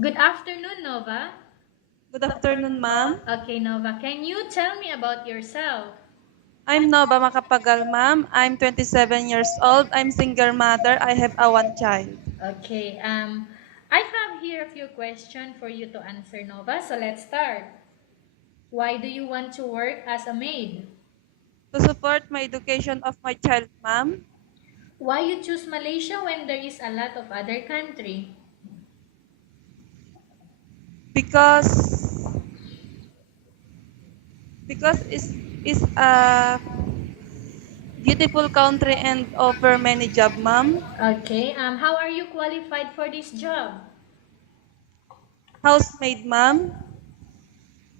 Good afternoon, Nova. Good afternoon, ma'am. Okay, Nova, can you tell me about yourself? I'm Nova Macapagal, ma'am. I'm 27 years old. I'm single mother. I have a one child. Okay, I have here a few questions for you to answer, Nova. So let's start. Why do you want to work as a maid? To support my education of my child, ma'am, Why you choose Malaysia when there is a lot of other country? because because it's a beautiful country and offer many job, ma'am. Okay, how are you qualified for this job? Housemaid, ma'am,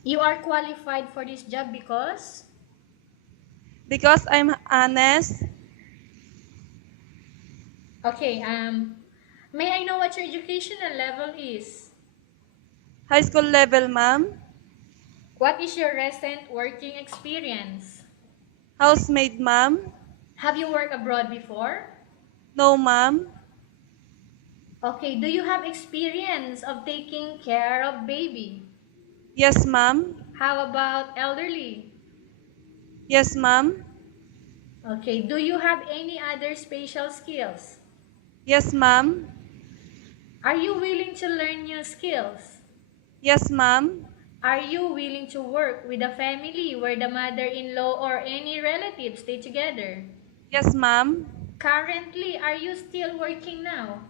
You are qualified for this job because? because I'm honest, Okay, may I know what your educational level is? high school level, ma'am, What is your recent working experience? housemaid, ma'am. Have you worked abroad before? No, ma'am. Okay, do you have experience of taking care of baby? Yes, ma'am. How about elderly? Yes, ma'am. Okay, do you have any other special skills? Yes, ma'am. Are you willing to learn new skills? Yes, ma'am. Are you willing to work with a family where the mother-in-law or any relatives stay together? Yes, ma'am. Currently, are you still working now?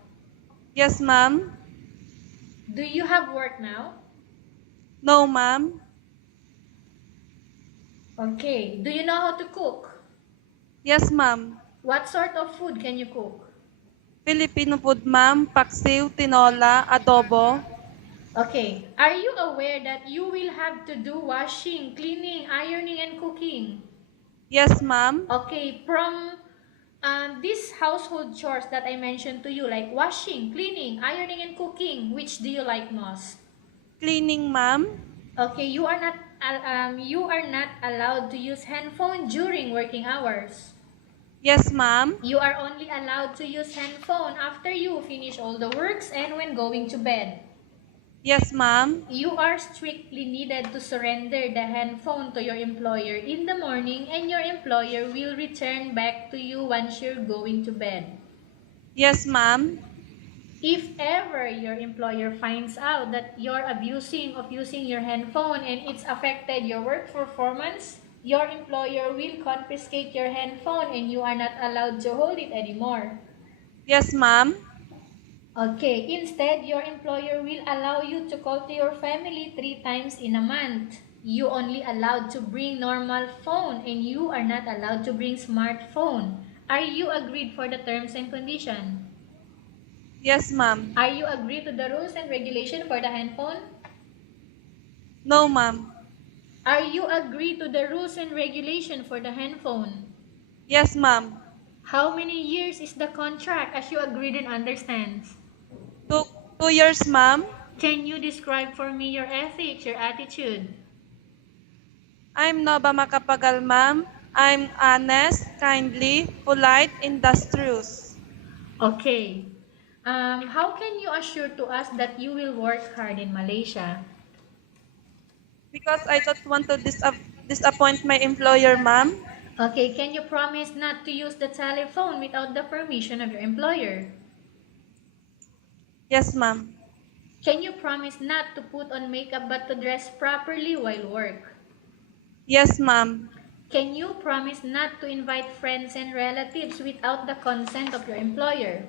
Yes, ma'am. Do you have work now? No, ma'am. Okay, do you know how to cook? Yes, ma'am. What sort of food can you cook? Filipino food, ma'am. Paksiw, tinola, adobo. Okay, are you aware that you will have to do washing, cleaning, ironing, and cooking? Yes, ma'am. Okay, from these household chores that I mentioned to you, like washing, cleaning, ironing, and cooking, which do you like most? Cleaning, ma'am. Okay, you are not allowed to use handphone during working hours. Yes, ma'am. You are only allowed to use handphone after you finish all the works and when going to bed. Yes, ma'am. You are strictly needed to surrender the handphone to your employer in the morning and your employer will return back to you once you're going to bed. Yes, ma'am. If ever your employer finds out that you're abusing of using your handphone and it's affected your work performance, your employer will confiscate your handphone and you are not allowed to hold it anymore. Yes, ma'am. Okay, instead, your employer will allow you to call to your family 3 times in a month. You only allowed to bring normal phone and you are not allowed to bring smartphone. Are you agreed for the terms and condition? Yes, ma'am. Are you agreed to the rules and regulation for the handphone? No, ma'am. Are you agreed to the rules and regulation for the handphone? Yes, ma'am. How many years is the contract as you agreed and understand? Two, 2 years, ma'am. Can you describe for me your ethics, your attitude? I'm Nova Macapagal, ma'am. I'm honest, kindly, polite, industrious. Okay. How can you assure to us that you will work hard in Malaysia? Because I don't want to disappoint my employer, ma'am. Okay, can you promise not to use the telephone without the permission of your employer? Yes, ma'am. Can you promise not to put on makeup but to dress properly while work? Yes, ma'am. Can you promise not to invite friends and relatives without the consent of your employer?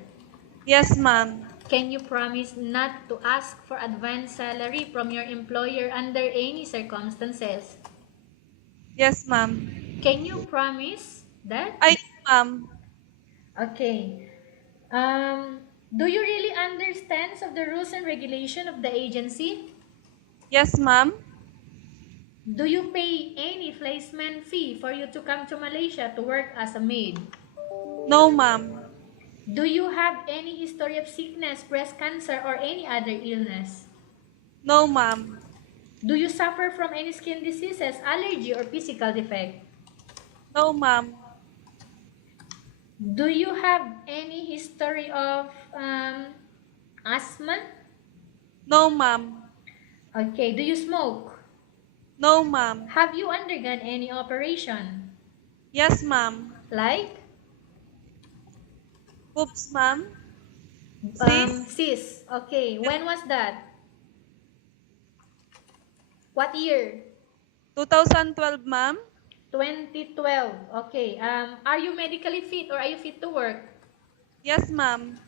Yes, ma'am. Can you promise not to ask for advance salary from your employer under any circumstances? Yes, ma'am. Can you promise that? I do, ma'am. Okay. Do you really understand of the rules and regulation of the agency? Yes, ma'am. Do you pay any placement fee for you to come to Malaysia to work as a maid? No, ma'am. Do you have any history of sickness, breast cancer, or any other illness? No, ma'am. Do you suffer from any skin diseases, allergy, or physical defect? No, ma'am. Do you have any history of asthma? No, ma'am. Okay, do you smoke? No, ma'am. Have you undergone any operation? Yes, ma'am. Like? Oops, ma'am. Sis? Sis. Okay, Yes. when was that? What year? 2012, ma'am. 2012. Okay, are you medically fit or are you fit to work? Yes, ma'am.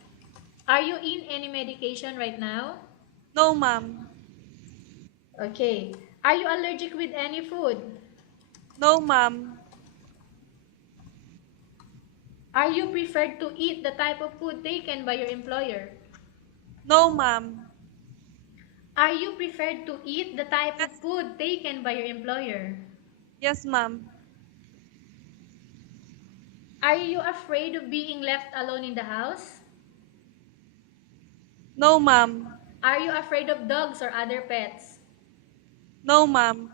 Are you in any medication right now? No, ma'am. Okay. Are you allergic with any food? No, ma'am. Are you preferred to eat the type of food taken by your employer? No, ma'am. Are you preferred to eat the type of Yes, food taken by your employer? yes, ma'am. Are you afraid of being left alone in the house? No, ma'am. Are you afraid of dogs or other pets? No, ma'am.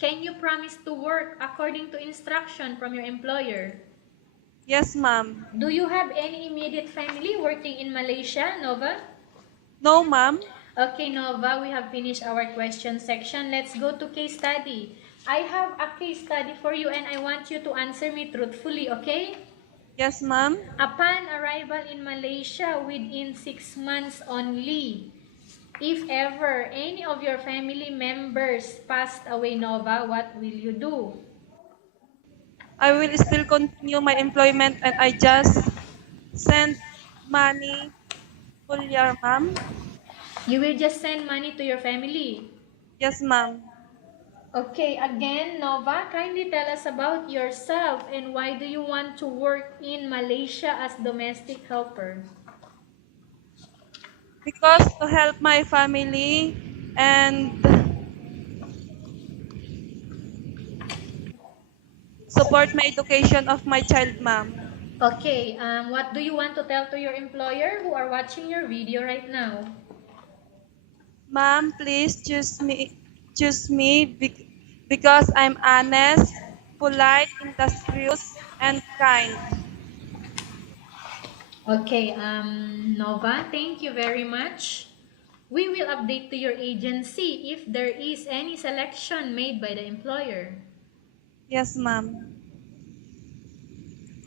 Can you promise to work according to instruction from your employer? Yes, ma'am. Do you have any immediate family working in Malaysia, Nova? No, ma'am. Okay, Nova, we have finished our question section. Let's go to case study. I have a case study for you and I want you to answer me truthfully, okay? Yes, ma'am. Upon arrival in Malaysia within 6 months only, if ever any of your family members passed away, Nova, what will you do? I will still continue my employment and I just send money full year, ma'am. You will just send money to your family. Yes, ma'am. Okay, again, Nova, kindly tell us about yourself and why do you want to work in Malaysia as domestic helper? Because to help my family and support my education of my child, ma'am. Okay, what do you want to tell to your employer who are watching your video right now? Ma'am, please choose me because I'm honest, polite, industrious, and kind. Okay, Nova, thank you very much. We will update to your agency if there is any selection made by the employer. Yes, ma'am.